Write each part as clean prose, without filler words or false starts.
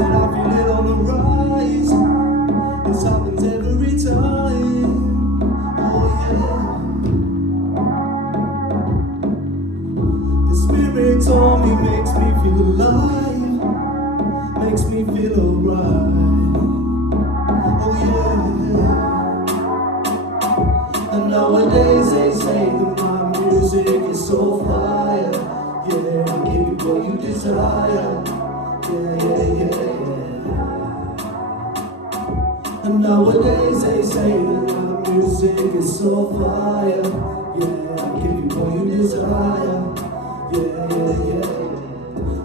Said I feel it on the rise. This happens every time. Oh yeah. The spirit on me makes me feel alive. Makes me feel alright. Oh yeah. And nowadays they say that my music is so fire. Yeah, I'll give you what you desire. Yeah, yeah, yeah, yeah. And nowadays they say that my music is so fire. Yeah, I'll give you what you desire. Yeah, yeah, yeah.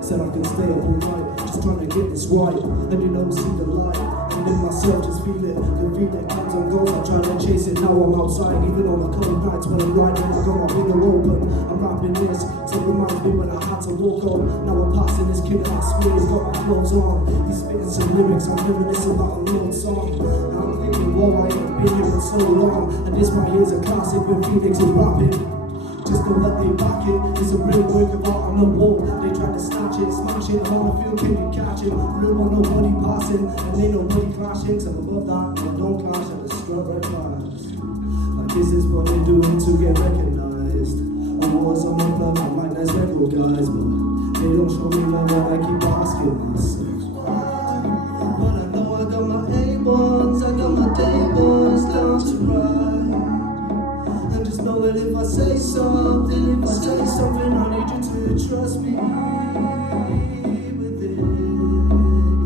Said I can stay up all night, just trying to get this right. And you know, see the light, and in myself just feel it. The feeling comes and goes, I'm trying to chase it. Now I'm outside, even on the cold nights when I'm riding, I got my window open. I'm rapping this, so it reminds me when I had to walk on. Now I'm passing this kid at school, he's got my clothes on. He's spitting some lyrics, I'm reminiscing about an old song. And I'm thinking, whoa, I ain't been here for so long. And this right here's a classic when Phoenix is rapping. Just don't let me back it, it's a real work of art on the wall. They try to snatch it, smash it, I'm on the field, can you catch it? Real one, nobody passing, and ain't nobody clashing. Cause I'm above that, I don't clash, I just strut right past. Like this is what they're doing to get recognised. Awards on my blood, I might nice record guys, but they don't show me love when I keep asking myself. But I know I got my A1s, I got my day ones down to ride. Just know that if I say something, I need you to trust me with it.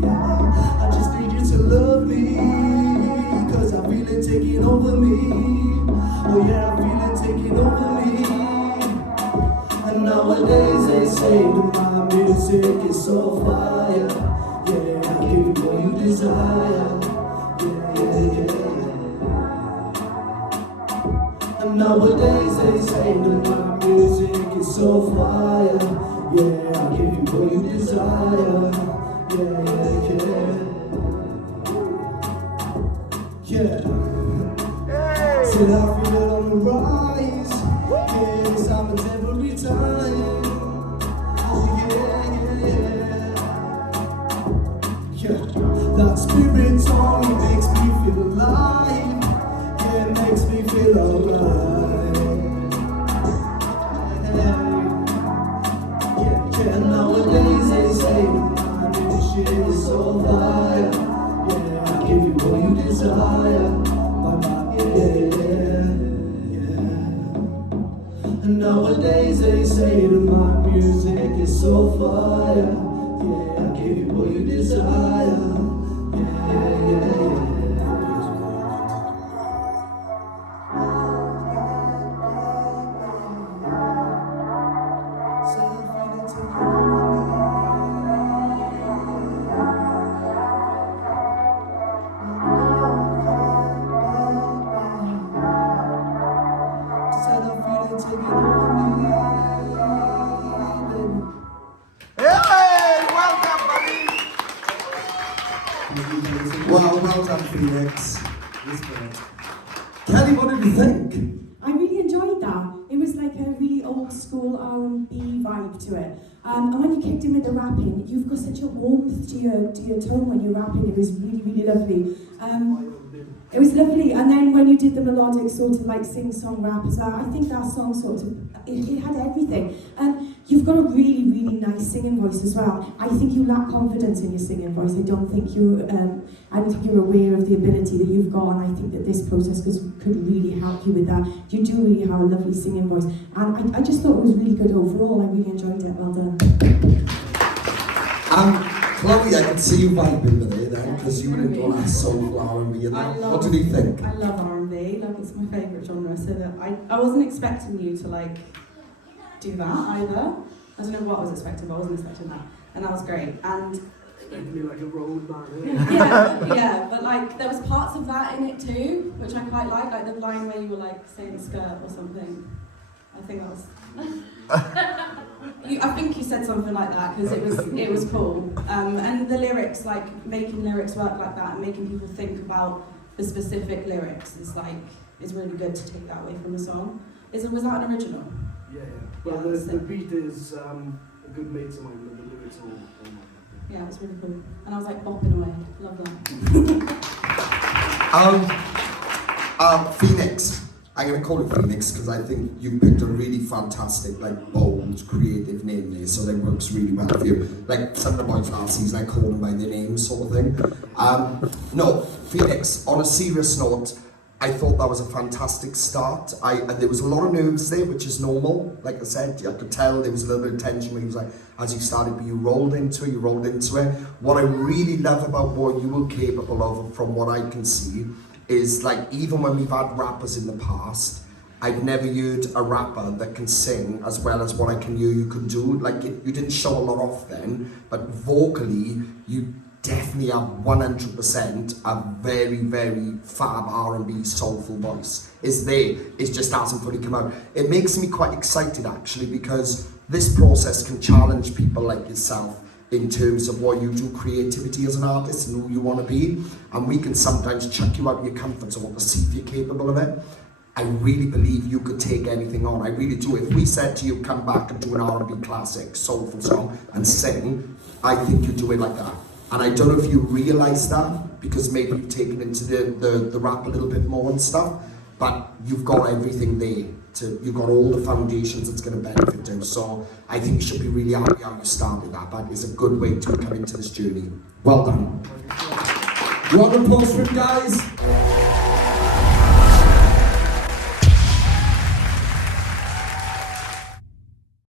Yeah, I just need you to love me, cause I feel it taking over me. Oh yeah, I feel it taking over me. And nowadays they say that my music is so fire. Yeah, I give you what you desire. Yeah, yeah, yeah. And nowadays they say that my music is so fire. Yeah, I'll give you what you desire. Yeah, yeah, yeah. Yeah. Said I feel it on the rise. Yeah, this happens every time. Oh yeah, yeah, yeah. Yeah. That spirit on me makes me feel alive. Yeah, it makes me feel alright. Yeah, nowadays they say my new shit is so fire. Yeah, I give you what you desire. Yeah. And nowadays they say that my music is so fire. Yeah, I give you what you desire. Yeah, yeah, yeah. Well done, Phoenix. Kelly, what did you think? I really enjoyed that. It was like a really old school R&B vibe to it. And when you kicked in with the rapping, you've got such a warmth to your tone when you're rapping. It was really, really lovely. It was lovely. And then when you did the melodic sort of like sing-song rap as well, I think that song sort of, it had everything. You've got a really, really nice singing voice as well. I think you lack confidence in your singing voice. I don't think you're aware of the ability that you've got, and I think that this process could really help you with that. You do really have a lovely singing voice, and I just thought it was really good overall. I really enjoyed it. Well done. Chloe, I can see you vibing with it then, because you were into all that soulful R&B and that. What did you think? I love R&B, like it's my favourite genre, so that I wasn't expecting you to like do that either. I don't know what I was expecting, but I wasn't expecting that. And that was great. And Be like a road man. yeah, but like there was parts of that in it too, which I quite like the line where you were like saying skirt or something. I think that was. I think you said something like that because it was cool. And the lyrics, like making lyrics work like that and making people think about the specific lyrics is really good to take that away from a song. Was that an original? Yeah. Well, the beat is a good mate of mine, but the lyrics are all mine. yeah, it was really cool. And I was like bopping away. Love that. Phoenix. I'm going to call it Phoenix because I think you picked a really fantastic, like, bold, creative name there, so that works really well for you. Like, some of the boys last season, I call them by their names, sort of thing. No, Phoenix, on a serious note, I thought that was a fantastic start. And there was a lot of nerves there, which is normal. Like I said, I could tell there was a little bit of tension when he was like, as you started, but you rolled into it. What I really love about what you were capable of, from what I can see, is like, even when we've had rappers in the past, I've never heard a rapper that can sing as well as what I can hear you can do. Like, you didn't show a lot off then, but vocally, you definitely have 100% a very, very fab R&B soulful voice. It's there, it just hasn't fully come out. It makes me quite excited actually, because this process can challenge people like yourself in terms of what you do, creativity as an artist and who you want to be, and we can sometimes chuck you out of your comfort zone to see if you're capable of it. I really believe you could take anything on, I really do. If we said to you, come back and do an R&B classic, soulful song and sing, I think you'd do it like that. And I don't know if you realise that, because maybe you've taken into the rap a little bit more and stuff, but you've got everything there. You've got all the foundations that's going to benefit you. So I think you should be really happy how you started that. That is a good way to come into this journey. Well done. Round of applause for him, guys.